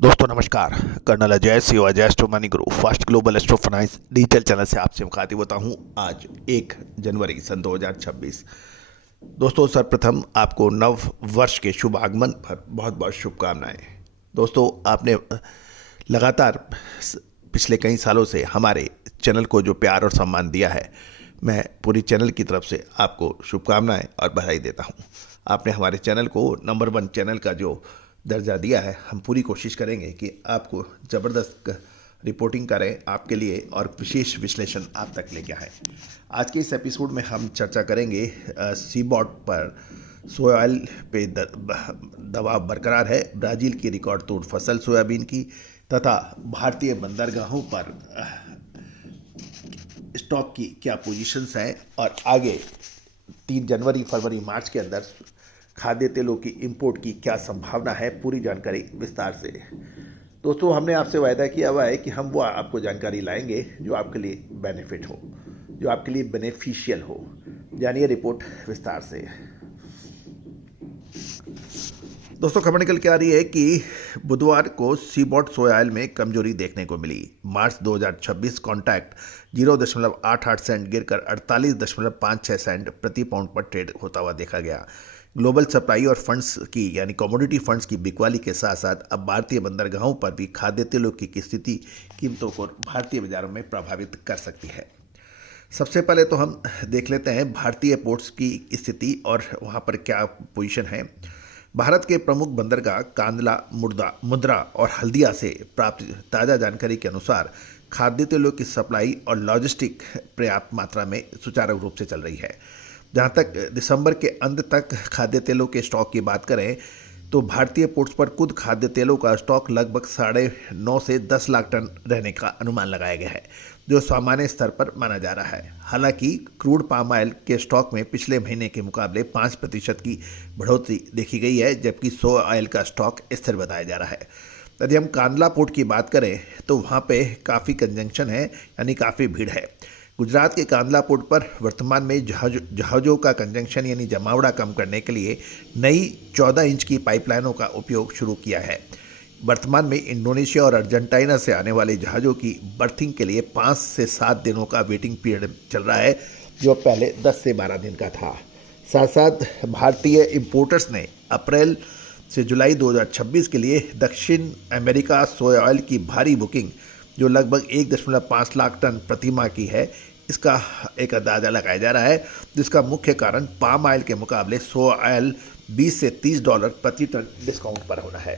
दोस्तों नमस्कार। Colonel Ajay Singh Ajay astro money group first global astro finance digital channel से आपसे मुखातिब होता हूं। आज 1 जनवरी सन 2026। दोस्तों सर्वप्रथम आपको नव वर्ष के शुभ आगमन पर बहुत बहुत शुभकामनाएं। दोस्तों आपने लगातार पिछले कई सालों से हमारे चैनल को जो प्यार और सम्मान दिया है, मैं पूरी चैनल की तरफ से आपको शुभकामनाएं और बधाई देता हूं। आपने हमारे चैनल को नंबर 1 चैनल का जो दर्जा दिया है, हम पूरी कोशिश करेंगे कि आपको ज़बरदस्त रिपोर्टिंग करें आपके लिए और विशेष विश्लेषण आप तक लेके आएँ। आज के इस एपिसोड में हम चर्चा करेंगे सीबॉट पर सोया ऑयल पे दबाव बरकरार है, ब्राज़ील की रिकॉर्ड तोड़ फसल सोयाबीन की तथा भारतीय बंदरगाहों पर स्टॉक की क्या पोजीशंस हैं और आगे 3 जनवरी फरवरी मार्च के अंदर खाद्य तेलों की इंपोर्ट की क्या संभावना है, पूरी जानकारी विस्तार से। दोस्तों हमने आपसे वायदा किया हुआ है कि हम वो आपको जानकारी लाएंगे जो आपके लिए बेनिफिट हो, जो आपके लिए बेनिफिशियल हो। जानिए रिपोर्ट विस्तार से। दोस्तों खबर निकल के आ रही है कि बुधवार को सीबॉट सोया ऑयल में कमजोरी देखने को मिली। मार्च 2026 कॉन्टैक्ट 0.88 सेंट गिरकर 48.56 सेंट प्रति पाउंड पर ट्रेड होता हुआ देखा गया। ग्लोबल सप्लाई और फंड्स की यानी कमोडिटी फंड्स की बिकवाली के साथ साथ अब भारतीय बंदरगाहों पर भी खाद्य तेलों की स्थिति कीमतों को भारतीय बाजारों में प्रभावित कर सकती है। सबसे पहले तो हम देख लेते हैं भारतीय पोर्ट्स की स्थिति और वहाँ पर क्या पोजीशन है। भारत के प्रमुख बंदरगाह कांदला, मुद्रा और हल्दिया से प्राप्त ताज़ा जानकारी के अनुसार खाद्य तेलों की सप्लाई और लॉजिस्टिक पर्याप्त मात्रा में सुचारू रूप से चल रही है। जहाँ तक दिसंबर के अंत तक खाद्य तेलों के स्टॉक की बात करें तो भारतीय पोर्ट्स पर खुद खाद्य तेलों का स्टॉक लगभग 9.5 से 10 लाख टन रहने का अनुमान लगाया गया है, जो सामान्य स्तर पर माना जा रहा है। हालांकि क्रूड पाम ऑयल के स्टॉक में पिछले महीने के मुकाबले 5% की बढ़ोतरी देखी गई है, जबकि सोया ऑयल का स्टॉक स्थिर बताया जा रहा है। यदि हम कांदला पोर्ट की बात करें तो वहाँ पे काफ़ी कंजंक्शन है, यानी काफ़ी भीड़ है। गुजरात के कांदला पोर्ट पर वर्तमान में जहाज़ों का कंजंक्शन यानी जमावड़ा कम करने के लिए नई 14 इंच की पाइपलाइनों का उपयोग शुरू किया है। वर्तमान में इंडोनेशिया और अर्जेंटीना से आने वाले जहाज़ों की बर्थिंग के लिए 5 से 7 दिनों का वेटिंग पीरियड चल रहा है, जो पहले 10 से 12 दिन का था। साथ साथ भारतीय इंपोर्टर्स ने अप्रैल से जुलाई 2026 के लिए दक्षिण अमेरिका सोया ऑयल की भारी बुकिंग, जो लगभग 1.5 लाख टन प्रति माह की है, इसका एक अंदाज़ा लगाया जा रहा है, जिसका मुख्य कारण पाम ऑयल के मुकाबले सोया ऑयल $20 से $30 प्रति टन डिस्काउंट पर होना है।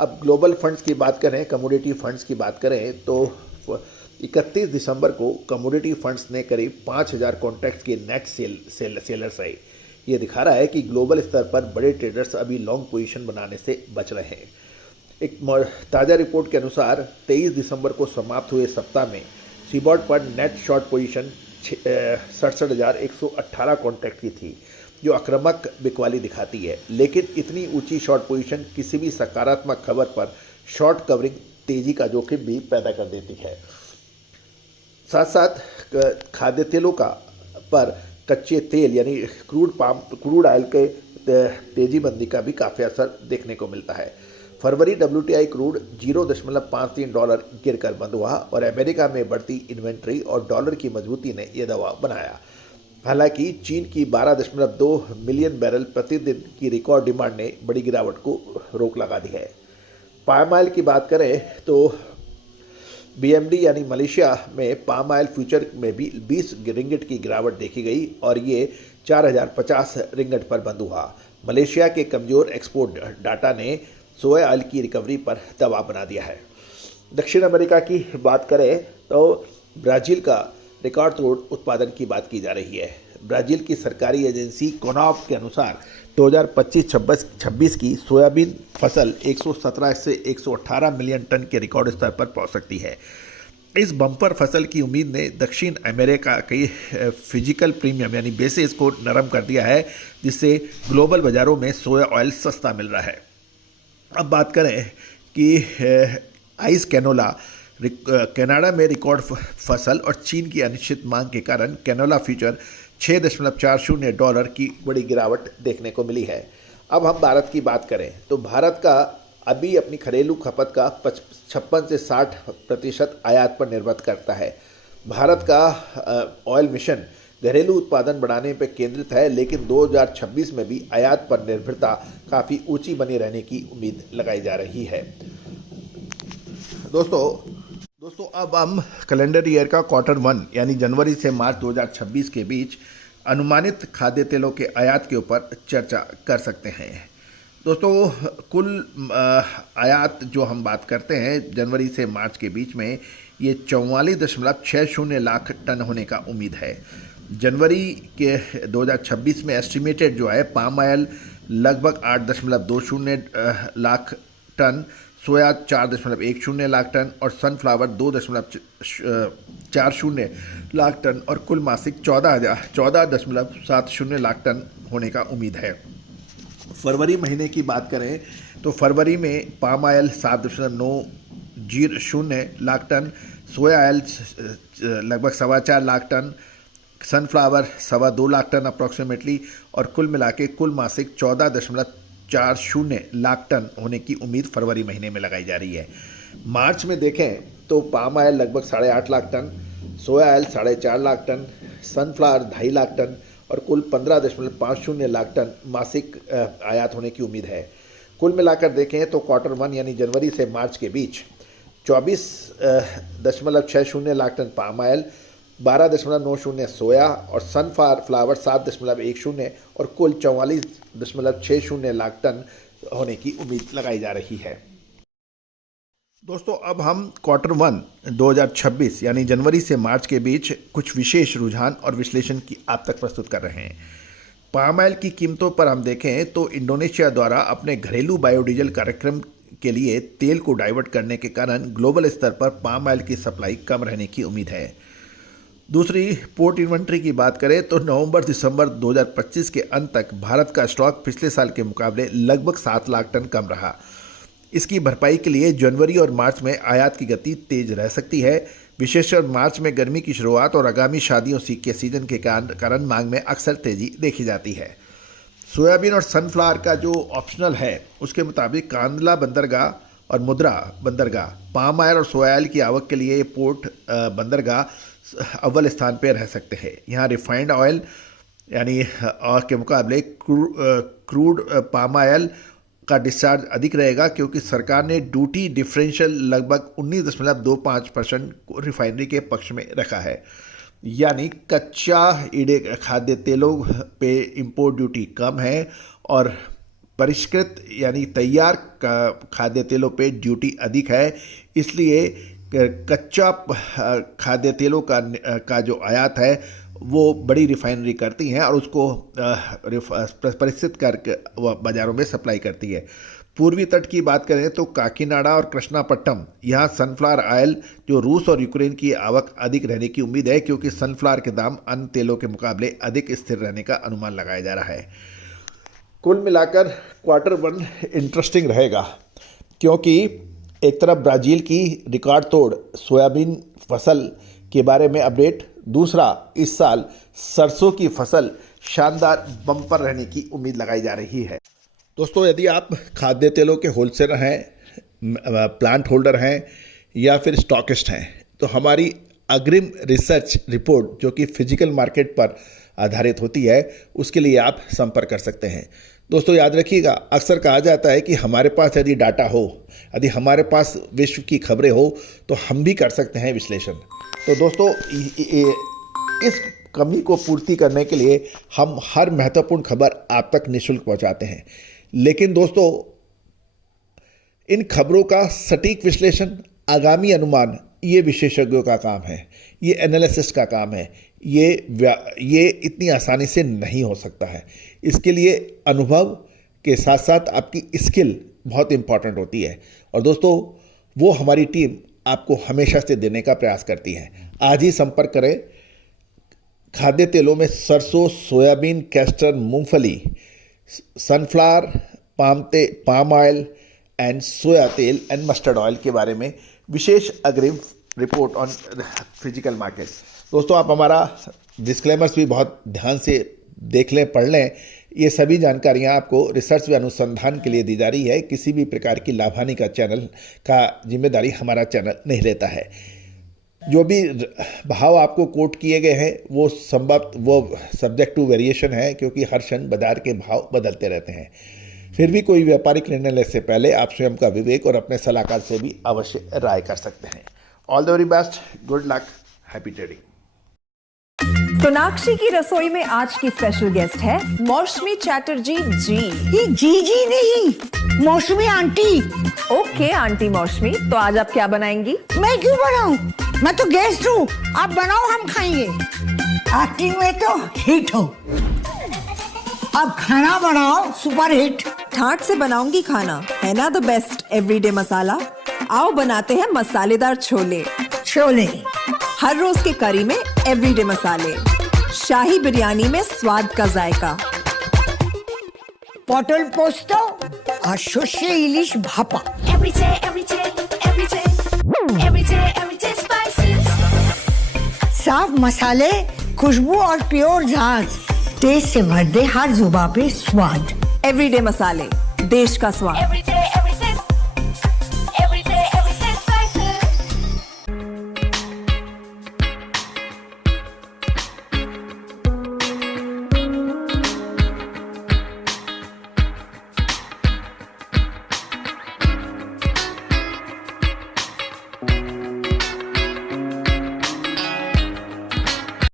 अब ग्लोबल फंड्स की बात करें, कमोडिटी फंड्स की बात करें तो 31 दिसंबर को कमोडिटी फंड्स ने करीब 5000 कॉन्ट्रैक्ट्स के नेट सेलर्स रहे। ये दिखा रहा है कि ग्लोबल स्तर पर बड़े ट्रेडर्स अभी लॉन्ग पोजीशन बनाने से बच रहे हैं। एक ताज़ा रिपोर्ट के अनुसार 23 दिसंबर को समाप्त हुए सप्ताह में सीबॉट पर नेट शॉर्ट पोजीशन 67,118 कॉन्ट्रैक्ट की थी, जो आक्रामक बिकवाली दिखाती है। लेकिन इतनी ऊंची शॉर्ट पोजीशन किसी भी सकारात्मक खबर पर शॉर्ट कवरिंग तेजी का जोखिम भी पैदा कर देती है। साथ साथ खाद्य तेलों का पर कच्चे तेल यानी क्रूड ऑयल के तेजी मंदी का भी काफ़ी असर देखने को मिलता है। फरवरी WTI क्रूड $0.53 गिरकर बंद हुआ और अमेरिका में बढ़ती इन्वेंट्री और डॉलर की मजबूती ने यह दबाव बनाया। हालांकि चीन की 12.2 मिलियन बैरल प्रतिदिन की रिकॉर्ड डिमांड ने बड़ी गिरावट को रोक लगा दी है। पाम ऑयल की बात करें तो BMD यानी मलेशिया में पाम ऑयल फ्यूचर में भी 20 रिंगिट की गिरावट देखी गई और ये 4050 रिंगिट पर बंद हुआ। मलेशिया के कमजोर एक्सपोर्ट डाटा ने सोया ऑयल की रिकवरी पर दबाव बना दिया है। दक्षिण अमेरिका की बात करें तो ब्राज़ील का रिकॉर्ड तोड़ उत्पादन की बात की जा रही है। ब्राज़ील की सरकारी एजेंसी कोनाफ के अनुसार 2025-26 की सोयाबीन फसल 117 से 118 मिलियन टन के रिकॉर्ड स्तर पर पहुंच सकती है। इस बम्पर फसल की उम्मीद ने दक्षिण अमेरिका की फिजिकल प्रीमियम यानी बेसिस को नरम कर दिया है, जिससे ग्लोबल बाज़ारों में सोया ऑयल सस्ता मिल रहा है। अब बात करें कि आइस कैनोला कनाडा में रिकॉर्ड फसल और चीन की अनिश्चित मांग के कारण कैनोला फ्यूचर $6.40 की बड़ी गिरावट देखने को मिली है। अब हम भारत की बात करें तो भारत का अभी अपनी घरेलू खपत का 56 से 60% आयात पर निर्भर करता है। भारत का ऑयल मिशन घरेलू उत्पादन बढ़ाने पर केंद्रित है, लेकिन 2026 में भी आयात पर निर्भरता काफ़ी ऊंची बनी रहने की उम्मीद लगाई जा रही है। दोस्तों अब हम कैलेंडर ईयर का Q1 यानी जनवरी से मार्च 2026 के बीच अनुमानित खाद्य तेलों के आयात के ऊपर चर्चा कर सकते हैं। दोस्तों कुल आयात जो हम बात करते हैं जनवरी से मार्च के बीच में, ये 44.60 लाख टन होने का उम्मीद है। जनवरी के 2026 में एस्टिमेटेड जो है पाम ऑयल लगभग 8.20 लाख टन, सोया 4.10 लाख टन और सनफ्लावर 2.40 लाख टन और कुल मासिक 14.70 लाख टन होने का उम्मीद है। फरवरी महीने की बात करें तो फरवरी में palm oil 7.9 lakh ton, soya oil लगभग 4.25 lakh ton, sunflower 2.25 lakh ton approximately और कुल मिला के कुल मासिक 14.40 लाख टन होने की उम्मीद फरवरी महीने में लगाई जा रही है। मार्च में देखें तो पाम ऑयल लगभग 8.5 lakh ton, soya oil 4.5 lakh ton, sunflower 2.5 lakh ton और कुल 15.50 लाख टन मासिक आयात होने की उम्मीद है। कुल मिलाकर देखें तो Q1 यानी जनवरी से मार्च के बीच 24.60 लाख टन पाम ऑयल, 12.90 सोया और सनफ्लावर 7.10 और कुल 44.60 लाख टन होने की उम्मीद लगाई जा रही है। दोस्तों अब हम Q1 2026 यानी जनवरी से मार्च के बीच कुछ विशेष रुझान और विश्लेषण की आप तक प्रस्तुत कर रहे हैं। पाम ऑयल की कीमतों पर हम देखें तो इंडोनेशिया द्वारा अपने घरेलू बायोडीजल कार्यक्रम के लिए तेल को डाइवर्ट करने के कारण ग्लोबल स्तर पर पाम ऑयल की सप्लाई कम रहने की उम्मीद है। दूसरी, पोर्ट इन्वेंट्री की बात करें तो नवंबर-दिसंबर 2025 के अंत तक भारत का स्टॉक पिछले साल के मुकाबले लगभग 7 लाख टन कम रहा। इसकी भरपाई के लिए जनवरी और मार्च में आयात की गति तेज रह सकती है। विशेषकर मार्च में गर्मी की शुरुआत और आगामी शादियों के सीजन के कारण मांग में अक्सर तेजी देखी जाती है। सोयाबीन और सनफ्लावर का जो ऑप्शनल है उसके मुताबिक कांदला बंदरगाह और मुद्रा बंदरगाह पाम ऑयल और सोया ऑयल की आवक के लिए पोर्ट बंदरगाह अव्वल स्थान पर रह सकते हैं। यहाँ रिफाइंड ऑयल यानी के मुकाबले क्रूड पाम ऑयल का डिस्चार्ज अधिक रहेगा, क्योंकि सरकार ने ड्यूटी डिफरेंशियल लगभग 19.25% को रिफाइनरी के पक्ष में रखा है। यानी कच्चा ईडे खाद्य तेलों पे इंपोर्ट ड्यूटी कम है और परिष्कृत यानी तैयार खाद्य तेलों पे ड्यूटी अधिक है। इसलिए कच्चा खाद्य तेलों का जो आयात है वो बड़ी रिफाइनरी करती हैं और उसको परिष्कृत करके बाज़ारों में सप्लाई करती है। पूर्वी तट की बात करें तो काकीनाडा और कृष्णापट्टनम, यहाँ सनफ्लावर ऑयल जो रूस और यूक्रेन की आवक अधिक रहने की उम्मीद है, क्योंकि सनफ्लावर के दाम अन्य तेलों के मुकाबले अधिक स्थिर रहने का अनुमान लगाया जा रहा है। कुल मिलाकर Q1 इंटरेस्टिंग रहेगा, क्योंकि एक तरफ ब्राज़ील की रिकॉर्ड तोड़ सोयाबीन फसल के बारे में अपडेट, दूसरा इस साल सरसों की फसल शानदार बम्पर रहने की उम्मीद लगाई जा रही है। दोस्तों यदि आप खाद्य तेलों के होलसेलर हैं, प्लांट होल्डर हैं या फिर स्टॉकिस्ट हैं, तो हमारी अग्रिम रिसर्च रिपोर्ट जो कि फिजिकल मार्केट पर आधारित होती है उसके लिए आप संपर्क कर सकते हैं। दोस्तों याद रखिएगा, अक्सर कहा जाता है कि हमारे पास यदि डाटा हो, यदि हमारे पास विश्व की खबरें हो तो हम भी कर सकते हैं विश्लेषण। तो दोस्तों इस कमी को पूर्ति करने के लिए हम हर महत्वपूर्ण खबर आप तक निःशुल्क पहुंचाते हैं। लेकिन दोस्तों इन खबरों का सटीक विश्लेषण, आगामी अनुमान ये विशेषज्ञों का काम है, ये एनालिसिस्ट का काम है। ये इतनी आसानी से नहीं हो सकता है। इसके लिए अनुभव के साथ साथ आपकी स्किल बहुत इम्पॉर्टेंट होती है और दोस्तों वो हमारी टीम आपको हमेशा से देने का प्रयास करती है। आज ही संपर्क करें। खाद्य तेलों में सरसों, सोयाबीन, कैस्टर, मूंगफली, सनफ्लावर, पाम ऑयल एंड सोया तेल एंड मस्टर्ड ऑयल के बारे में विशेष अग्रिम रिपोर्ट ऑन फिजिकल मार्केट। दोस्तों आप हमारा डिस्क्लेमर्स भी बहुत ध्यान से देख लें, पढ़ लें। ये सभी जानकारियां आपको रिसर्च व अनुसंधान के लिए दी जा रही है। किसी भी प्रकार की लाभहानि का चैनल का जिम्मेदारी हमारा चैनल नहीं लेता है। जो भी भाव आपको कोट किए गए हैं वो सब्जेक्ट टू वेरिएशन है, क्योंकि हर क्षण बाजार के भाव बदलते रहते हैं। फिर भी कोई व्यापारिक निर्णय लेने से पहले आप स्वयं का विवेक और अपने सलाहकार से भी अवश्य राय कर सकते हैं। All the very best, good luck, happy trading. Sonakshi की रसोई में आज की स्पेशल गेस्ट है मौसमी चैटर्जी जी। ये जी नहीं, मौसमी आंटी। ओके आंटी मौसमी, तो आज आप क्या बनाएंगी? मैं क्यों बनाऊं? मैं तो गेस्ट हूँ, आप बनाओ, हम खाएंगे। एक्टिंग में तो हिट हो, अब खाना बनाओ सुपर हिट। ठाट से बनाऊंगी खाना, है ना द बेस्ट एवरीडे मसाला। आओ बनाते हैं मसालेदार छोले। छोले हर रोज के करी में एवरीडे मसाले, शाही बिरयानी में स्वाद का जायका। पटल पोस्तो और सर्षे इलिश भापा। साफ मसाले, खुशबू और प्योर झांझ, टेस्ट से भर दे हर जुबान पे स्वाद। एवरीडे मसाले, देश का स्वाद।